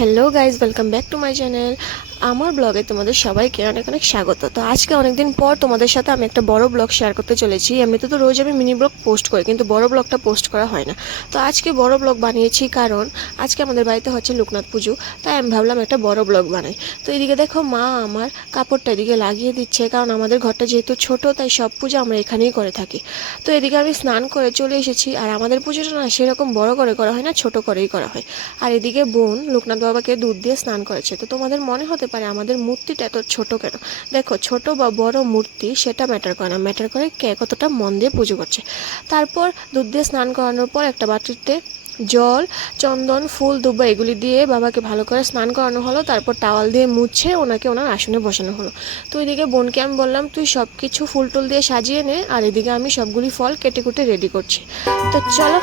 Hello guys, welcome back to my channel. আমার ব্লগে তোমাদের সবাইকে অনেক অনেক স্বাগত। তো আজকে অনেকদিন পর তোমাদের সাথে আমি একটা বড় ব্লগ শেয়ার করতে চলেছি। এমনিতে তো রোজ আমি মিনি ব্লগ পোস্ট করি, কিন্তু বড় ব্লগটা পোস্ট করা হয় না। তো আজকে বড় ব্লগ বানিয়েছি কারণ আজকে আমাদের বাড়িতে হচ্ছে লোকনাথ পুজো, তাই আমি ভাবলাম একটা বড় ব্লগ বানাই। তো এদিকে দেখো, মা আমার কাপড়টা এদিকে লাগিয়ে দিচ্ছে, কারণ আমাদের ঘরটা যেহেতু ছোট তাই সব পুজো আমরা এখানেই করে থাকি। তো এদিকে আমি স্নান করে চলে এসেছি। আর আমাদের পুজোটা না সেরকম বড় করে করা হয় না, ছোট করেই করা হয়। আর এদিকে বোন লোকনাথ বাবাকে দুধ দিয়ে স্নান করেছে। তো তোমাদের মনে হতে পারে আমাদের মূর্তিটা এত ছোট কেন। দেখো, ছোট বা বড় মূর্তি সেটা ম্যাটার করে না, ম্যাটার করে কে কতটা মন দিয়ে পুজো করছে। তারপর দুধ দিয়ে স্নান করানোর পর একটা বাটিতে জল, চন্দন, ফুল, দুব্বা এগুলি দিয়ে বাবাকে ভালো করে স্নান করানো হলো। তারপর টাওয়াল দিয়ে মুছে ওনাকে ওনার আসনে বসানো হলো। তো এদিকে বোনকে আমি বললাম, তুই সব কিছু ফুল টুল দিয়ে সাজিয়ে নে, আর এদিকে আমি সবগুলি ফল কেটে কুটে রেডি করছি। তো চলো।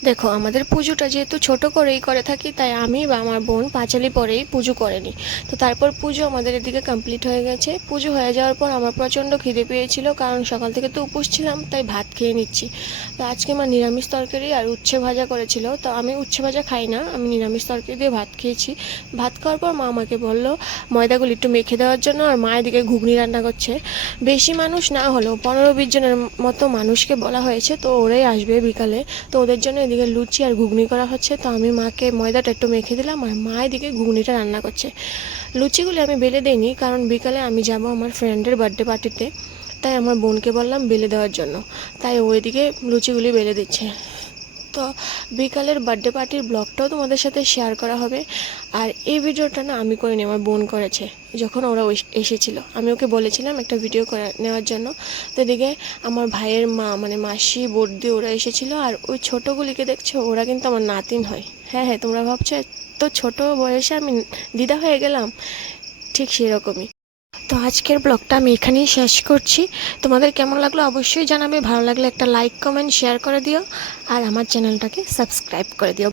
দেখো, আমাদের পুজোটা যেহেতু ছোট করেই করে থাকি, তাই আমি বা আমার বোন পাঁচালি পরেই পুজো করেনি। তো তারপর পুজো আমাদের এদিকে কমপ্লিট হয়ে গেছে। পুজো হয়ে যাওয়ার পর আমার প্রচণ্ড খিদে পেয়েছিল, কারণ সকাল থেকে তো উপোস ছিলাম, তাই ভাত খেয়ে নিচ্ছি। তো আজকে আমার নিরামিষ তরকারি আর উচ্ছে ভাজা করেছিল। তো আমি উচ্ছে ভাজা খাই না, আমি নিরামিষ তরকারি দিয়ে ভাত খেয়েছি। ভাত খাওয়ার পর মা আমাকে বললো ময়দাগুলো একটু মেখে দেওয়ার জন্য, আর মা এদিকে ঘুগনি রান্না করছে। বেশি মানুষ না হলেও 15-20 জনের মতো মানুষকে বলা হয়েছে, তো ওরাই আসবে বিকালে। তো ওদের জন্য এদিকে লুচি আর ঘুগনি করা হচ্ছে। তো আমি মাকে ময়দাটা একটু মেখে দিলাম, আর মা এদিকে ঘুগনিটা রান্না করছে। লুচিগুলি আমি বেলে দিইনি, কারণ বিকালে আমি যাব আমার ফ্রেন্ডের বার্থডে পার্টিতে, তাই আমার বোনকে বললাম বেলে দেওয়ার জন্য। তাই ওইদিকে লুচিগুলি বেলে দিচ্ছে। তো বিকালের বার্থডে পার্টির ব্লগটাও তোমাদের সাথে শেয়ার করা হবে। আর এই ভিডিওটা না আমি করিনি, আমার বোন করেছে। যখন ওরা এসেছিল, আমি ওকে বলেছিলাম একটা ভিডিও করে নেওয়ার জন্য। তো এদিকে আমার ভাইয়ের মা মানে মাসি, বড়দি ওরা এসেছিলো। আর ওই ছোটোগুলিকে দেখছো, ওরা কিন্তু আমার নাতিন হয়। হ্যাঁ হ্যাঁ, তোমরা ভাবছো তো ছোট বয়সে আমি দিদা হয়ে গেলাম, ঠিক সেরকমই। তো আজকের ব্লগটা আমি এখানেই শেষ করছি। তোমাদের কেমন লাগলো অবশ্যই জানাবে। ভালো লাগলে একটা লাইক, কমেন্ট, শেয়ার করে দিও, আর আমার চ্যানেলটাকে সাবস্ক্রাইব করে দিও।